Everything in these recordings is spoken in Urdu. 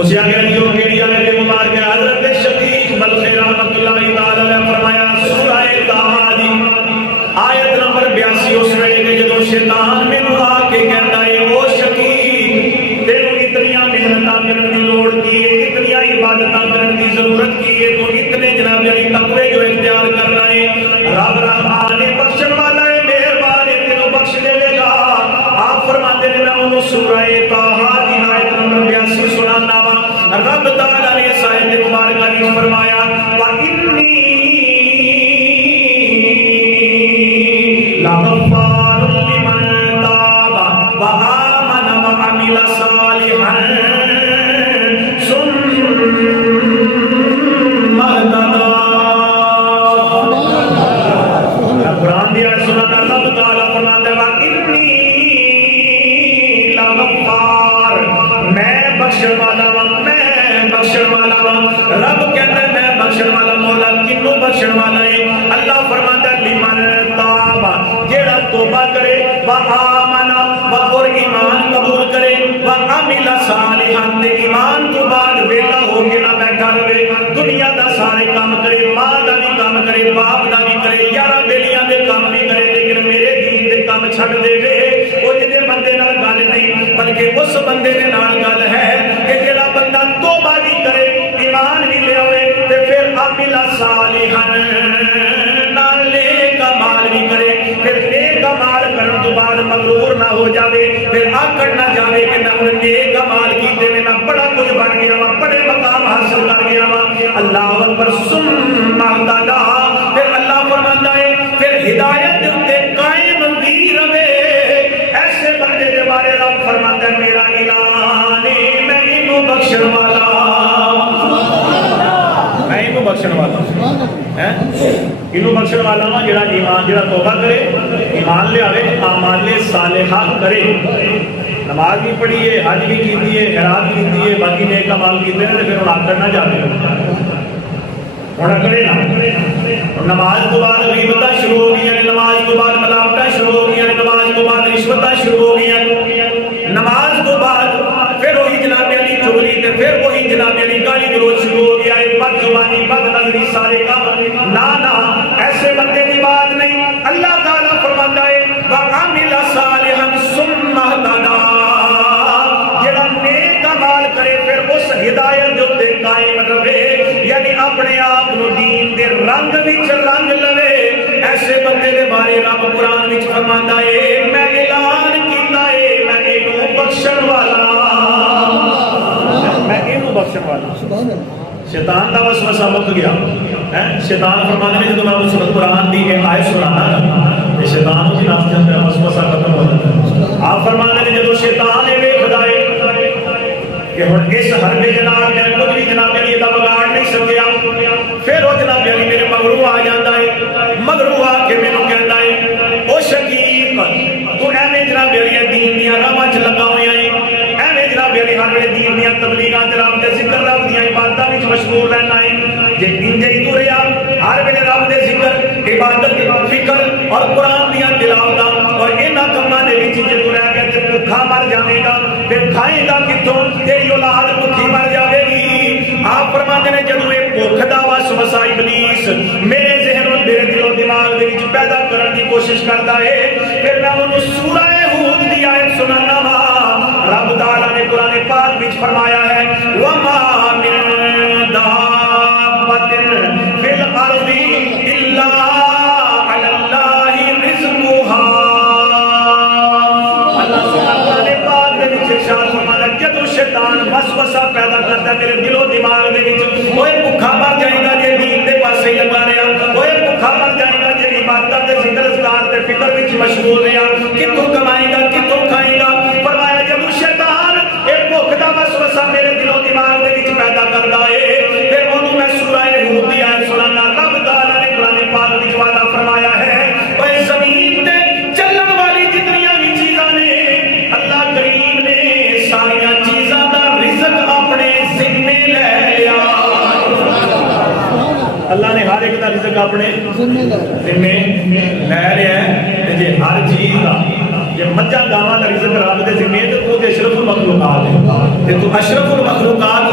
اسے آگے جو کیڑی آیت مبارک حضرت شفیق بلخی رحمت اللہ تعالی علیہ فرمایا سورہ طٰہٰ دی آیت نمبر 82 اس ویلے کہ جدوں شیطان مینوں آ کے کہندا ہے او شفیق تینوں اتنیاں محنتاں کرن دی لوڑ کی ہے، اتنیاں عبادتاں کرن دی ضرورت کی ہے، تو اتنے جناب علی تقوی جو اختیار کرنا ہے، رب رحمان ہے، بخشن والا ہے، مہربان ہے، تینوں بخش دے گا۔ آپ فرماتے ہیں میں انہوں سورہ طٰہٰ دی آیت نمبر 82 سنانا وا۔ رب تعالیٰ نے اس آیت مبارکہ میں فرمایا وَإِنِّي لَغَفَّارٌ لِمَن تَابَ وَآمَنَ وَعَمِلَ صَالِحًا ثُمَّ اهْتَدَىٰ۔ قرآن دیا سنانا رب تعالیٰ فرماتا ہے وَإِنِّي لَغَفَّارٌ، میں بخشن والا ہوں، میں بخشن والا ہوں۔ رب کہتا ہے میں بخشن والا مولا، کنوں بخشن والا ہے؟ اللہ فرماتا ہے لمن تاب، جیڑا توبہ کرے، وآمن، اور ایمان قبول کرے، وعمل صالحا، تے ایمان تو بعد ویلا ہو کے نہ بیٹھا رہے، دنیا دا سارے کام کرے، ماں دا بھی کام کرے، باپ دا بھی کرے، یارہ بیلیاں دے کام بھی کرے، لیکن میرے دین دے کام چھڑ دے وے، وہ جدے بندے نال گل نہیں بلکہ اس بندے دے نال گل ہے کہ جڑا بندہ توبہ بھی کرے، ایمان بھی لے آوے، تے پھر عمل صالحا، نال نیک اعمال بھی کرے، پھر نیک اعمال کرن تو بعد مغرور نہ ہو جاوے، پھر آکڑ نہ جاوے کہ میں نیک اعمال کیتے میں بڑا کچھ بن گیا وا، بڑے مقام حاصل کر گیا وا۔ اللہ اکبر، ثم اهتدىٰ، پھر اللہ فرماتا ہے پھر ہدایت دے اوتے قائم بھی رہے۔ ایسے بندے دے بارے رب فرماتا ہے میرا اعلان ہے میں انہوں بخشن والا، میں انہوں بخشن والا انہوں بخشن والا ہوں، جڑا ایمان جڑا توبہ کرے، ایمان لے آوے، اعمال صالحات کرے، نماز بھی پڑھی ہے، حج بھی کیتی ہے، خیرات کیتی ہے، باقی نیک اعمال کیتے ہیں، پھر ہن آکڑ نہ جاوے، ہن اکڑے نہ۔ نماز تو بعد غیبتاں شروع ہو گئی ہیں، نماز تو بعد ملاوٹاں شروع ہو گئی ہیں، نماز تو بعد رشوتاں شروع ہو گئی ہیں، نماز تو بعد پھر وہی جناب علی چغلی تے پھر وہی جناب علی گالی گلوچ شروع ہو گیا ہے، بد زبانی بد نظری سارے کام۔ نا ایسے بندے کی بات نہیں۔ اللہ تعالیٰ فرماتا ہے وَعَمِلَ صَالِحًا ثُمَّ اهْتَدَىٰ، جڑا نیک اعمال کرے پھر اس ہدایت دے اوتے قائم رہے، یعنی اپنے آپ نو دین دے رنگ وچ رنگ لوے۔ ایسے بندے دے بارے رب قرآن وچ فرماتا ہے میں اعلان کیتا ہے میں اینوں بخشن والا، میں اینوں بخشن والا۔ شیطان دا وسوسہ مک گیا، شیطان فرمانے میں جب میں اس قرآن دی آیت سنانا یہ شیطان کی نفس جب وسوسہ ختم ہو جاتا ہے۔ آپ فرمانے میں جب شیطان نے خدائے کہ ہن اس حرب جناب میں کچھ بھی جناب علی دا بگاڑ نہیں سکیا، پھر وہ جناب علی میرے مغرو آ جاتا ہے، مغرو آ کے مینوں کہندا ہے او شکیق تو ایویں جناب علی دین دیاں راہاں چ لگا ہویا ہے، ایویں جناب علی ہر ویلے دین دیاں تبلیغات رب دے ذکر رب دیاں عبادتاں وچ مشغول رہنا ہے۔ جے انجے ہی تو رہیا ہر ویلے رب دے ذکر عبادت فکر اور قرآن دیاں تلاوتاں اور انہاں کماں دے وچ جے تو رہ گیا تے بھوکا مر جاوے گا، پھر کھائے گا کتوں؟ تیری اولاد بھوکی مر جاوے گی۔ آپ فرماتے ہیں جدوں اے بھوک دا وسوسہ ابلیس میرے ذہن اور میرے دل و دماغ دے وچ پیدا کرن دی کوشش کردا ہے، پھر میں انہوں سورہ ہود دی آیت سنانا وا۔ رب تعالیٰ نے قرآن پاک وچ فرمایا ہے وَمَا مِن دَابَّةٍ فِي الْأَرْضِ إِلَّا عَلَى اللَّهِ رِزْقُهَا۔ اللہ سبحانہ نے پاک دے وچ ارشاد فرمایا جدوں شیطان وسوسہ پیدا کرتا میرے دل و دماغ دے وچ اوے بھوکا مر جائے گا جے دین دے پاسے لگا رہیا، اوے بھوکا مر جائے گا جے عبادت تے ذکر اذکار تے فکر وچ مشغول رہیا، کتوں کمائے گا کتوں کھائے گا؟ فرمایا جدوں شیطان اے بھوک دا وسوسہ میرے دل و دماغ دے وچ پیدا کردا ہے، پھر اونوں میں سورہ ہود دی آیت سنانا۔ رب تعالیٰ نے قرآن پاک وچ وعدہ فرمایا ہے اوے زمین تے چلن والی جتنیاں بھی چیزاں نے اللہ کریم نے ساریاں چیزاں دا رزق اپنے ذمے لے لیا۔ اللہ نے ہر ایک دا رزق اپنے ذمے لے لیا ہے۔ جے ہر چیز دا جے مجھا گاواں دا رزق رب دے ذمے تے او تے اشرف المخلوقات ہے، تے تو اشرف المخلوقات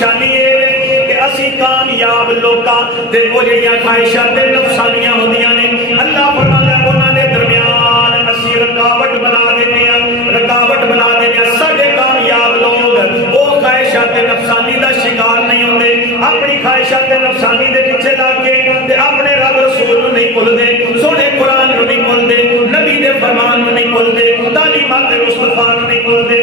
ਨਿਸ਼ਾਨੀ ਇਹ ਕਿ ਅਸੀਂ ਕਾਮਯਾਬ ਲੋਕਾਂ ਤੇ ਉਹ ਜਿਹੜੀਆਂ ਖਾਹਿਸ਼ਾਂ ਤੇ ਨਫਸਾਨੀਆਂ ਹੁੰਦੀਆਂ ਨੇ ਅੱਲਾਹ ਫਰਮਾਉਂਦਾ ਉਹਨਾਂ ਦੇ ਦਰਮਿਆਨ ਅਸੀਂ ਰੁਕਾਵਟ ਬਣਾ ਦਿੰਦੇ ਆ, ਰੁਕਾਵਟ ਬਣਾ ਦਿੰਦੇ ਆ। ਸਾਡੇ ਕਾਮਯਾਬ ਲੋਕ ਉਹ ਖਾਹਿਸ਼ਾਂ ਤੇ ਨਫਸਾਨੀ ਦਾ ਸ਼ਿਕਾਰ ਨਹੀਂ ਹੁੰਦੇ, ਆਪਣੀ ਖਾਹਿਸ਼ਾਂ ਤੇ ਨਫਸਾਨੀ ਦੇ ਪਿੱਛੇ ਲੱਗ ਕੇ ਤੇ ਆਪਣੇ ਰੱਬ ਰਸੂਲ ਨੂੰ ਨਹੀਂ ਭੁੱਲਦੇ, ਸੋਹਣੇ ਕੁਰਾਨ ਨੂੰ ਨਹੀਂ ਭੁੱਲਦੇ, ਨਬੀ ਦੇ ਫਰਮਾਨ ਨੂੰ ਨਹੀਂ ਭੁੱਲਦੇ, ਤਾਲੀਮਾਤ ਮੁਸਤਫਾ ਨੂੰ ਨਹੀਂ ਭੁੱਲਦੇ,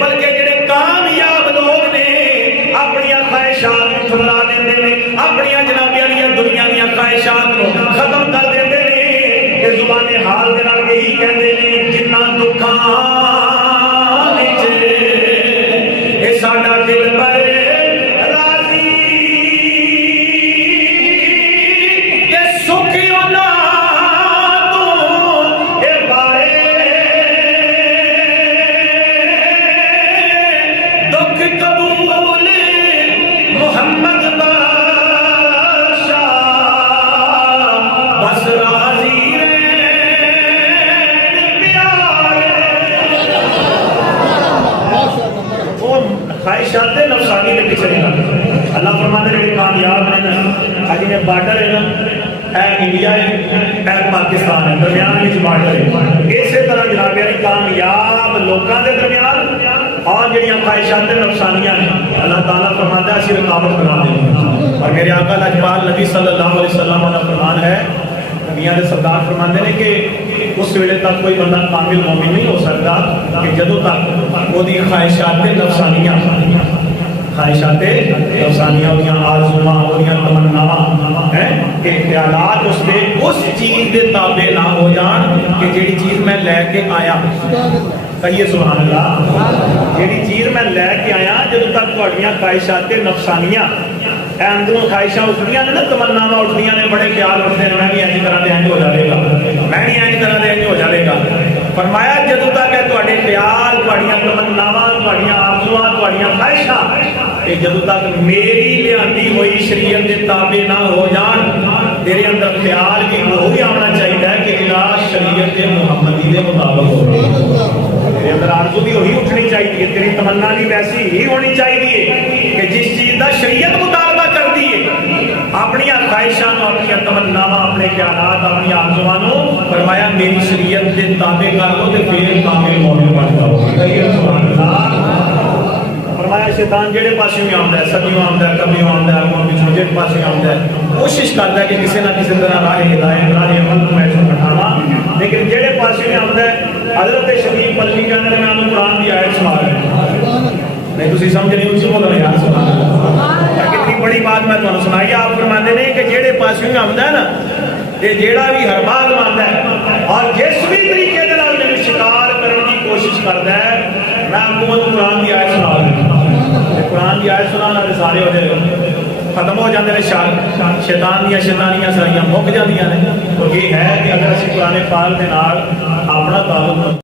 ਬਲਕਿ ਜਿਹੜੇ ਕਾਮਯਾਬ ਲੋਕ ਨੇ ਆਪਣੀਆਂ ਖਾਹਿਸ਼ਾਤ ਨੂੰ ਠੁਕਰਾ ਦਿੰਦੇ ਨੇ, ਆਪਣੀਆਂ ਜਨਾਬੀਆਂ ਦੀਆਂ ਦੁਨੀਆ ਦੀਆਂ ਖਾਹਿਸ਼ਾਤ ਨੂੰ ਖਤਮ ਕਰ ਦਿੰਦੇ ਨੇ ਤੇ ਜ਼ੁਬਾਨੇ ਹਾਲ ਦੇ ਨਾਲ ਇਹੀ ਕਹਿੰਦੇ ਨੇ ਜਿੰਨਾ ਦੁੱਖਾਂ ਵਿੱਚ ਇਹ ਸਾਡਾ ਦਿਲ ਪਰ خواہشات نفسانی کے پیچھے نہیں لگتا۔ اللہ فرماتے ہیں کہ کامیاب ہیں اج نے بارڈر ہے نا اے انڈیا ہے اے پاکستان ہے درمیان وچ بارڈر ہے، اسی طرح جناب یعنی کامیاب لوکاں دے درمیان اور جڑیاں خواہشات نفسانیاں ہیں اللہ تعالیٰ فرماتا ہے اسی رکاوٹ بنا دیں گے۔ اور میرے آقا لاجوال نبی صلی اللہ علیہ وسلم کا فرمان ہے، نبیاں دے سردار فرماتے ہیں کہ اس ویلے تک کوئی بندہ کامل مومن نہیں ہو سکتا کہ جدوں تک وہ دی خواہشات نفسانیاں ہویاں آرزواں ہویاں تمناواں کہ خیالات اس دے اس چیز دے تابع نہ ہو جان کہ جیڑی چیز میں لے کے آیا، کہیے سبحان اللہ، جیڑی چیز میں لے کے آیا جدوں تک تہاڈیاں خواہشات نفسانیاں اندروں خواہشاں اٹھدیاں نے نا، تمناواں اٹھدیاں نے، بڑے خیال اٹھتے ہیں میں بھی انج کراں تے انج ہو جاوے گا، میں بھی انج کراں تے انج ہو جاوے گا۔ فرمایا جدوں تک ہے تہاڈے خیال، تہاڈیاں تمناواں، تہاڈیاں آرزواں، تہاڈیاں خواہشاں کہ جدوں تک میری لیاندی ہوئی شریعت دے تابع نہ ہو جان، تیرے اندر خیال بھی وہی آنا چاہیے کہ الہ شریعت محمدی دے مطابق ہو، تیرے اندر آرزو بھی وہی اٹھنی چاہیے، تیری تمنا بھی ویسی ہی ہونی چاہیے کہ جس چیز دا شریعت مطابق کرتی ہے۔ اپنی خواہشاں، اپنی تمناواں، اپنے خیالات، اپنی آرزواں فرمایا میری شریعت دے تابع کر لو تے پھر کامل مومن بن جاؤ۔ سبحان اللہ۔ فرمایا شیطان جہے پاسے بھی آتا ہے، سبیوں آتا ہے، کبھیوں آتا ہے، اگوں پچھوں جہے پاسے آتا ہے، کوشش کرتا ہے کہ کسی نہ کسی طرح راہ ہدایت، راہ عمل کو محسوس بٹھاواں، لیکن جہے پاسے بھی آتا ہے حضرت شریف بلکی کہتے ہیں میں قرآن کی آیت سنا رہا نہیں، تھی سمجھ نہیں اسی بولو یار سبحان اللہ۔ کتنی بڑی بات میں تمہیں سنائی، آپ فرماتے ہیں کہ جہے پاسوں بھی آتا ہے نا تے جیڑا بھی ہر بار آتا ہے اور جس بھی طریقے دے نال میرے شکار کرنے کی کوشش کرتا ہے، میں حکومت قرآن کی آیت سنا رہا، قرآن کی آیت سنا رہا سارے وہ ختم ہو جاتے ہیں، شیطان دیا شیطانیاں ساریاں مک جاندیاں نے۔ تو یہ ہے کہ اگر اسی قرآن پاک دے نال اپنا تعلق